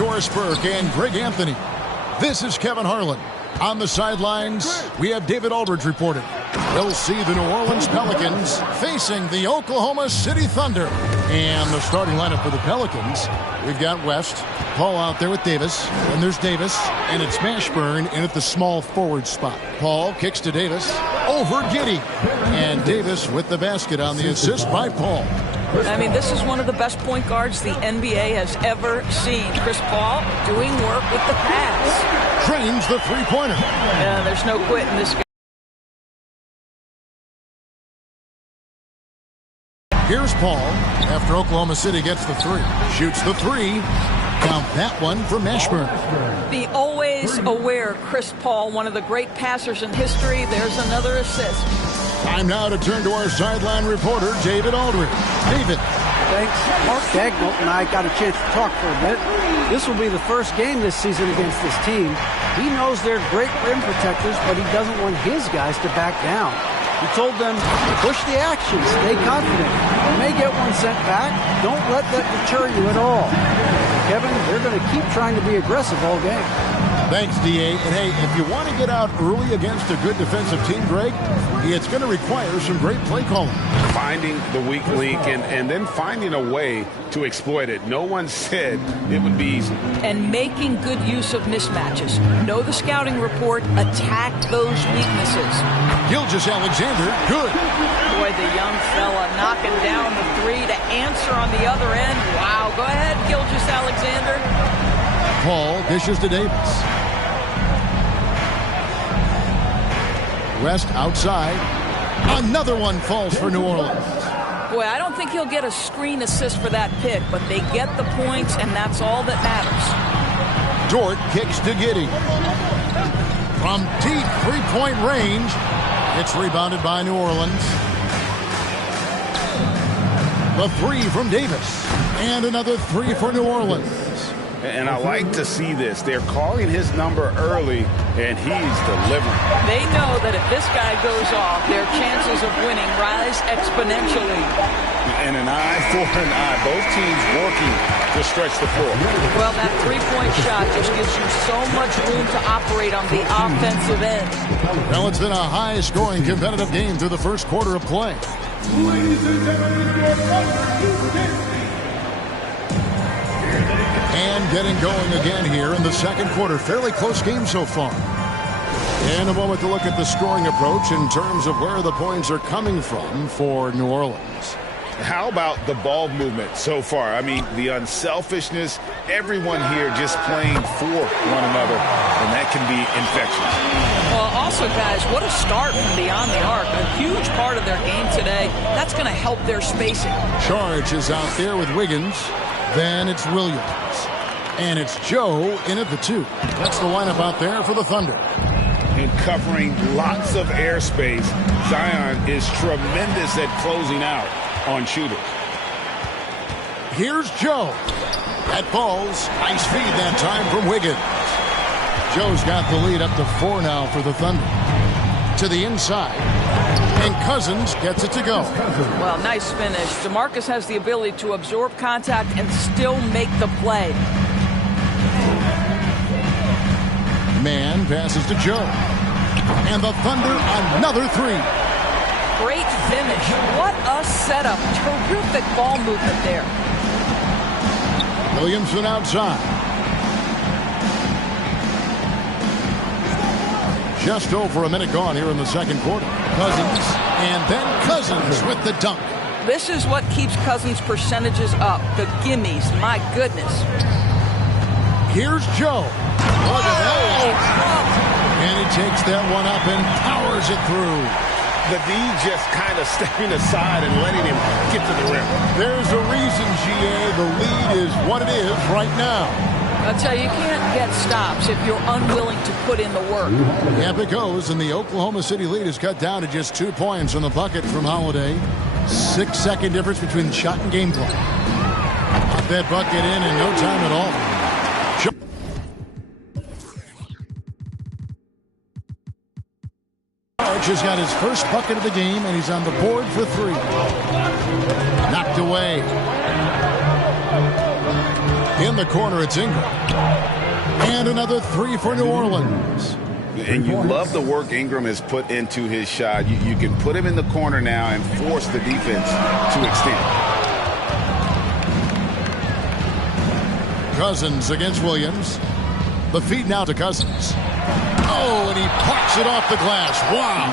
Doris Burke and Greg Anthony. This is Kevin Harlan. On the sidelines, we have David Aldridge reporting. We'll see the New Orleans Pelicans facing the Oklahoma City Thunder. And the starting lineup for the Pelicans, we've got West, Paul out there with Davis, and there's Davis, and it's Mashburn in at the small forward spot. Paul kicks to Davis, over Giddey, and Davis with the basket on the assist by Paul. I mean, this is one of the best point guards the NBA has ever seen. Chris Paul doing work with the pass. Trains the three-pointer. Yeah, there's no quitting this guy. Here's Paul after Oklahoma City gets the three. Shoots the three. Count that one for Mashburn. The always aware Chris Paul, one of the great passers in history. There's another assist. Time now to turn to our sideline reporter, David Aldridge. David. Thanks. Mark Dagnall and I got a chance to talk for a bit. This will be the first game this season against this team. He knows they're great rim protectors, but he doesn't want his guys to back down. He told them, push the action, stay confident. You may get one sent back. Don't let that deter you at all. Kevin, they're going to keep trying to be aggressive all game. Thanks, D.A. And hey, if you want to get out early against a good defensive team, Greg, it's going to require some great play calling. Finding the weak link and then finding a way to exploit it. No one said it would be easy. And making good use of mismatches. Know the scouting report. Attack those weaknesses. Gilgeous-Alexander, good. Boy, the young fella knocking down the three to answer on the other end. Wow, go ahead, Gilgeous-Alexander. Paul dishes to Davis. West outside. Another one falls for New Orleans. Boy, I don't think he'll get a screen assist for that pick, but they get the points, and that's all that matters. Dort kicks to Giddey. From deep three-point range, it's rebounded by New Orleans. The three from Davis. And another three for New Orleans. And I like to see this. They're calling his number early, and he's delivering. They know that if this guy goes off, their chances of winning rise exponentially. And an eye for an eye. Both teams working to stretch the floor. Well, that three-point shot just gives you so much room to operate on the offensive end. Well, it's been a high-scoring competitive game through the first quarter of play. And getting going again here in the second quarter. Fairly close game so far. In a moment to look at the scoring approach in terms of where the points are coming from for New Orleans. How about the ball movement so far? I mean, the unselfishness, everyone here just playing for one another, and that can be infectious. Well, also, guys, what a start from beyond the arc. A huge part of their game today. That's going to help their spacing. Charge is out there with Wiggins. Then it's Williams. And it's Joe in at the two. That's the lineup out there for the Thunder. And covering lots of airspace, Zion is tremendous at closing out on shooters. Here's Joe. That falls. Nice feed that time from Wiggins. Joe's got the lead up to 4 now for the Thunder. To the inside. And Cousins gets it to go. Well, nice finish. DeMarcus has the ability to absorb contact and still make the play. Man passes to Joe. And the Thunder another three. Great finish. What a setup. Terrific ball movement there. Williamson outside. Just over a minute gone here in the second quarter. Cousins, and then Cousins with the dunk. This is what keeps Cousins' percentages up. The gimmies, my goodness. Here's Joe. Look at that. And he takes that one up and powers it through. The D just kind of stepping aside and letting him get to the rim. There's a reason, GA, the lead is what it is right now. I'll tell you, you can't get stops if you're unwilling to put in the work. Yep, it goes, and the Oklahoma City lead is cut down to just 2 points on the bucket from Holiday. 6-second difference between the shot and game clock. Got that bucket in no time at all. Charge has got his first bucket of the game, and he's on the board for 3. Knocked away. In the corner, it's Ingram. And another three for New Orleans. And you love the work Ingram has put into his shot. You can put him in the corner now and force the defense to extend. Cousins against Williams. The feed now to Cousins. Oh, and he parks it off the glass. Wow.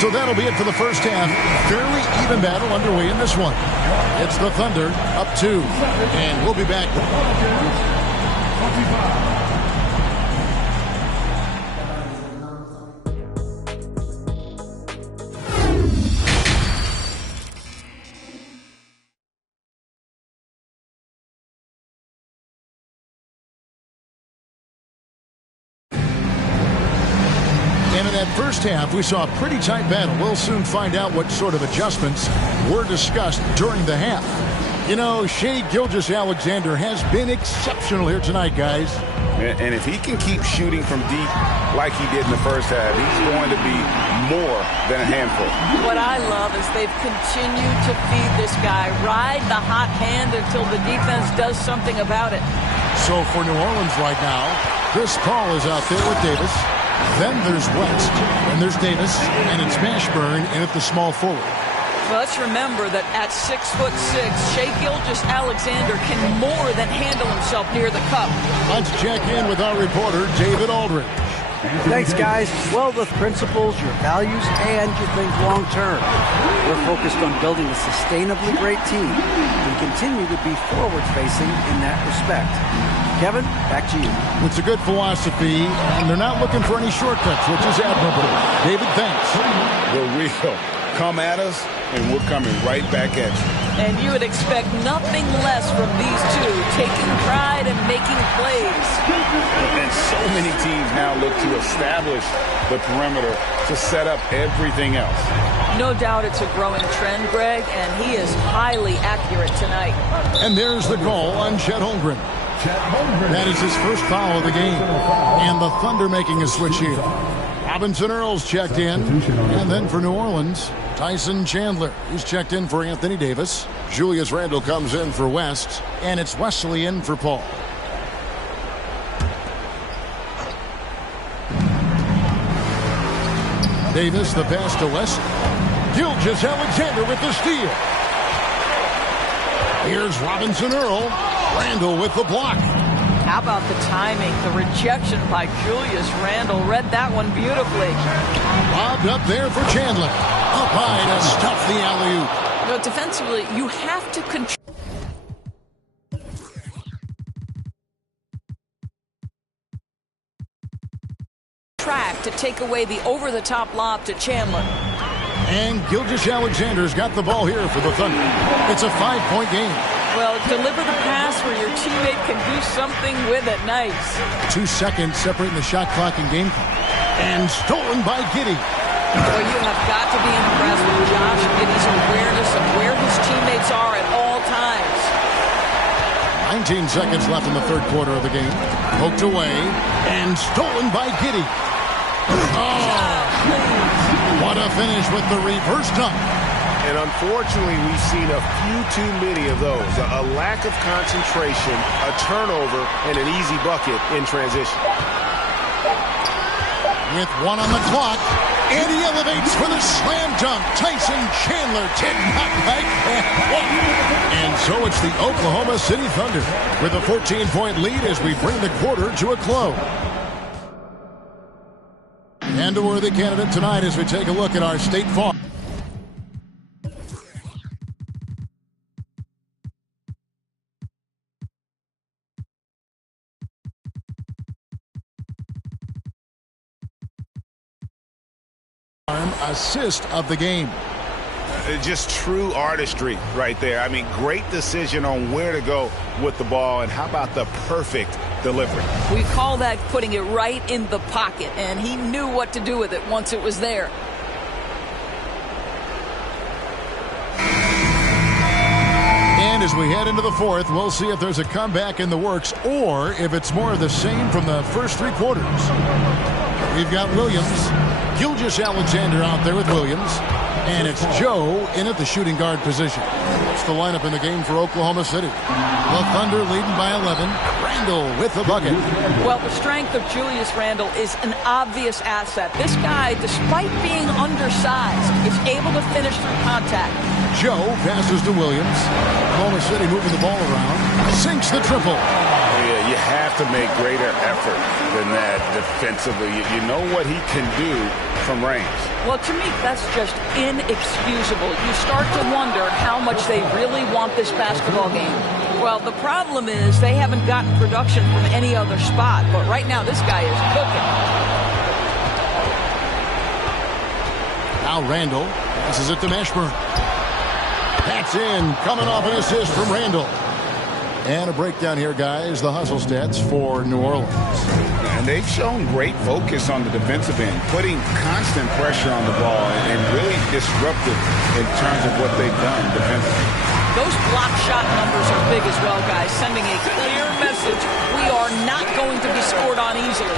So that'll be it for the first half. Fairly even battle underway in this one. It's the Thunder up 2. And we'll be back. First half, we saw a pretty tight battle. We'll soon find out what sort of adjustments were discussed during the half. You know, Shai Gilgeous-Alexander has been exceptional here tonight, guys. And if he can keep shooting from deep like he did in the first half, he's going to be more than a handful. What I love is they've continued to feed this guy, ride the hot hand until the defense does something about it. So for New Orleans right now, Chris Paul is out there with Davis. Then there's West, and there's Davis, and it's Mashburn in at the small forward. Well, let's remember that at 6'6", Shai Gilgeous-Alexander can more than handle himself near the cup. Let's check in with our reporter, David Aldridge. Thanks, guys. Well, the principles, your values, and your things long term. We're focused on building a sustainably great team and continue to be forward-facing in that respect. Kevin, back to you. It's a good philosophy, and they're not looking for any shortcuts, which is admirable. David, thanks. The real. Come at us, and we're coming right back at you. And you would expect nothing less from these two, taking pride and making plays. And so many teams now look to establish the perimeter to set up everything else. No doubt it's a growing trend, Greg, and he is highly accurate tonight. And there's the call on Chet Holmgren. That is his first foul of the game. And the Thunder making a switch here. Robinson Earls checked in. And then for New Orleans, Tyson Chandler. He's checked in for Anthony Davis. Julius Randle comes in for West. And it's Wesley in for Paul. Davis, the pass to Wesley. Gilgeous-Alexander with the steal. Here's Robinson Earl. Randle with the block. How about the timing? The rejection by Julius Randle. Read that one beautifully. Lobbed up there for Chandler. Up high to stuff the alley-oop. No, defensively, you have to control. Track to take away the over-the-top lob to Chandler. And Gilgeous-Alexander's got the ball here for the Thunder. It's a 5-point game. Well, deliver the pass where your teammate can do something with it. Nice. 2 seconds separating the shot clock and game clock. And stolen by Giddey. Well, you have got to be impressed with Josh Giddey's awareness of where his teammates are at all times. 19 seconds left in the third quarter of the game. Poked away and stolen by Giddey. Oh, what a finish with the reverse dunk. And unfortunately, we've seen a few too many of those. A lack of concentration, a turnover, and an easy bucket in transition. With 1 on the clock, and he elevates for the slam dunk. Tyson Chandler did not like that one. And so it's the Oklahoma City Thunder with a 14-point lead as we bring the quarter to a close. And a worthy candidate tonight as we take a look at our State Farm. Assist of the game. Just true artistry right there. I mean, great decision on where to go with the ball, and how about the perfect delivery? We call that putting it right in the pocket, and he knew what to do with it once it was there. And as we head into the fourth, we'll see if there's a comeback in the works or if it's more of the same from the first 3 quarters. We've got Williams. Gilgeous-Alexander out there with Williams. And it's Joe in at the shooting guard position. That's the lineup in the game for Oklahoma City. The Thunder leading by 11. Randle with the bucket. Well, the strength of Julius Randle is an obvious asset. This guy, despite being undersized, is able to finish through contact. Joe passes to Williams. Oklahoma City moving the ball around. Sinks the triple. Yeah, you have to make greater effort than that defensively. You know what he can do from range. Well, to me, that's just inexcusable. You start to wonder how much they really want this basketball game. Well, the problem is they haven't gotten production from any other spot. But right now, this guy is cooking. Now Randle passes it to Mashburn. That's in. Coming off an assist from Randle. And a breakdown here, guys. The hustle stats for New Orleans. And they've shown great focus on the defensive end, putting constant pressure on the ball and really disruptive in terms of what they've done defensively. Those block shot numbers are big as well, guys, sending a clear message. We are not going to be scored on easily.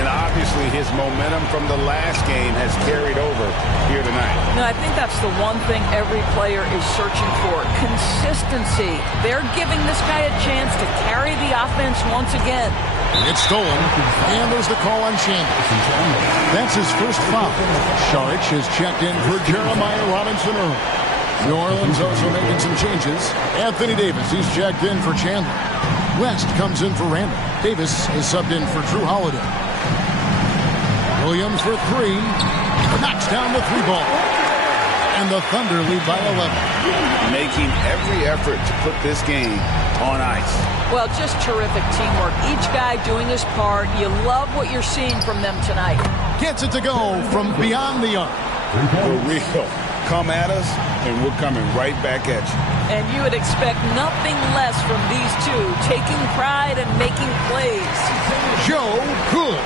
And obviously his momentum from the last game has carried over here tonight. No, I think that's the one thing every player is searching for. Consistency. They're giving this guy a chance to carry the offense once again. It's stolen. And there's the call on Chambers. That's his first foul. Saric has checked in for Jeremiah Robinson Earl. New Orleans also making some changes. Anthony Davis, he's checked in for Chandler. West comes in for Randle. Davis is subbed in for Drew Holiday. Williams for three. Knocks down the three ball. And the Thunder lead by 11. Making every effort to put this game on ice. Well, just terrific teamwork. Each guy doing his part. You love what you're seeing from them tonight. Gets it to go from beyond the arc. For real. Come at us, and we're coming right back at you. And you would expect nothing less from these two, taking pride and making plays. Joe Good.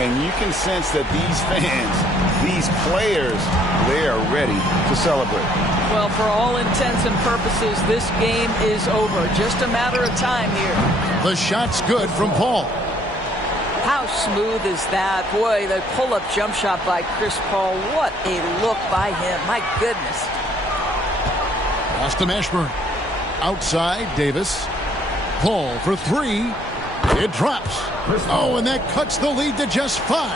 And you can sense that these fans, these players, they are ready to celebrate. Well, for all intents and purposes, this game is over. Just a matter of time here. The shot's good from Paul. How smooth is that? Boy, the pull-up jump shot by Chris Paul. What a look by him. My goodness. Pass to Mashburn. Outside, Davis. Paul for three. It drops. Oh, and that cuts the lead to just 5.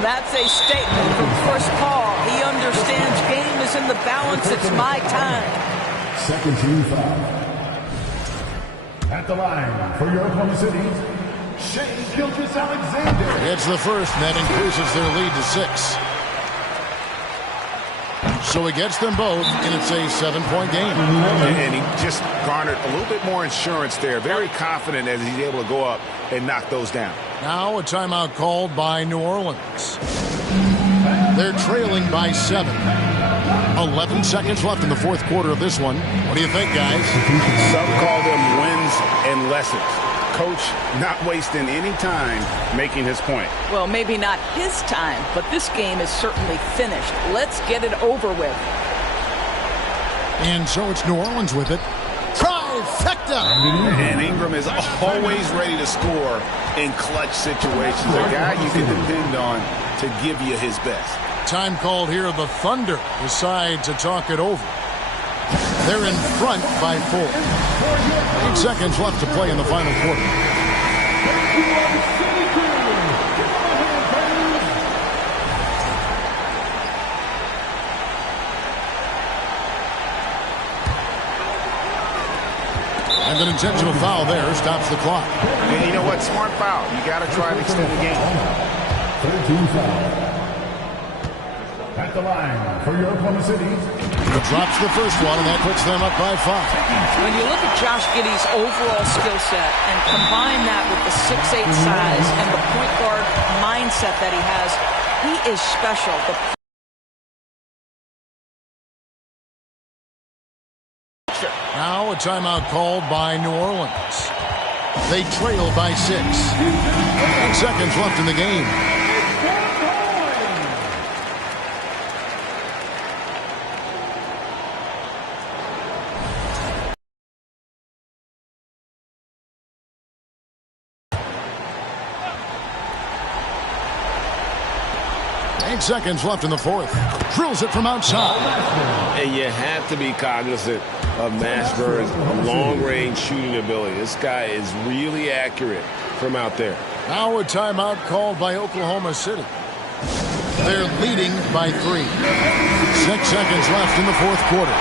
That's a statement from Chris Paul. He understands game is in the balance. It's my time. Second team foul. At the line for your Oklahoma City, Shai Gilgeous-Alexander. It's the first, and that increases their lead to 6. So he gets them both, and it's a 7-point game. And he just garnered a little bit more insurance there. Very confident as he's able to go up and knock those down. Now a timeout called by New Orleans. They're trailing by 7. 11 seconds left in the fourth quarter of this one. What do you think, guys? Some call them wins and lessons. Coach not wasting any time making his point. Well, maybe not his time, but this game is certainly finished. Let's get it over with. And so it's New Orleans with it. Trifecta! And Ingram is always ready to score in clutch situations. A guy you can depend on to give you his best. Time called here. The Thunder decide to talk it over. They're in front by 4. 8 seconds left to play in the final quarter. And an intentional foul there stops the clock. And you know what? Smart foul. You got to try and extend the game. 13 foul. At the line for your Oklahoma City. He drops the first one, and that puts them up by 5. When you look at Josh Giddey's overall skill set and combine that with the 6'8" size and the point guard mindset that he has, he is special. Now a timeout called by New Orleans. They trail by 6. 8 seconds left in the game. 8 seconds left in the fourth. Drills it from outside. And you have to be cognizant of Mashburn's long-range shooting ability. This guy is really accurate from out there. Now a timeout called by Oklahoma City. They're leading by 3. 6 seconds left in the fourth quarter.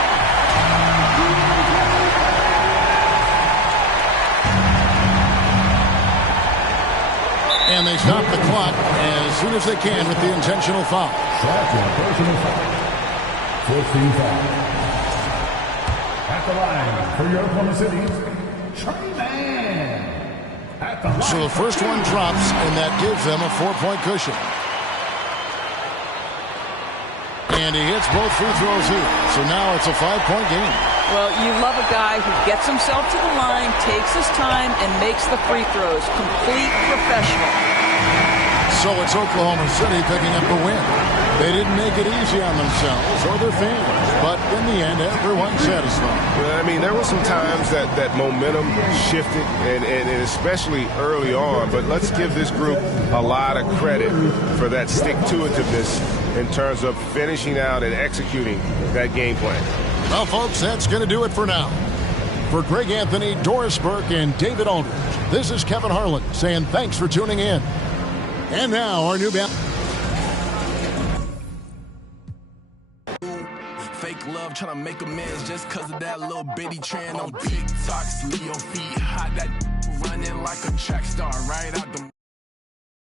And they stop the clock as soon as they can with the intentional foul. Personal foul. 15 foul. At the line for your Oklahoma City, Trey Mann. At the line. So the first one drops, and that gives them a 4-point cushion. And he hits both free throws here. So now it's a 5-point game. Well, you love a guy who gets himself to the line, takes his time, and makes the free throws. Complete professional. So it's Oklahoma City picking up the win. They didn't make it easy on themselves or their fans, but in the end, everyone's satisfied. Well, I mean, there were some times that momentum shifted, and especially early on, but let's give this group a lot of credit for that stick-to-itiveness in terms of finishing out and executing that game plan. Well, folks, that's going to do it for now. For Greg Anthony, Doris Burke, and David Aldridge, this is Kevin Harlan saying thanks for tuning in. And now, our new band. Fake love, trying to make amends just cause of that little bitty trend on TikTok. Leo feet hot, that running like a track star right out the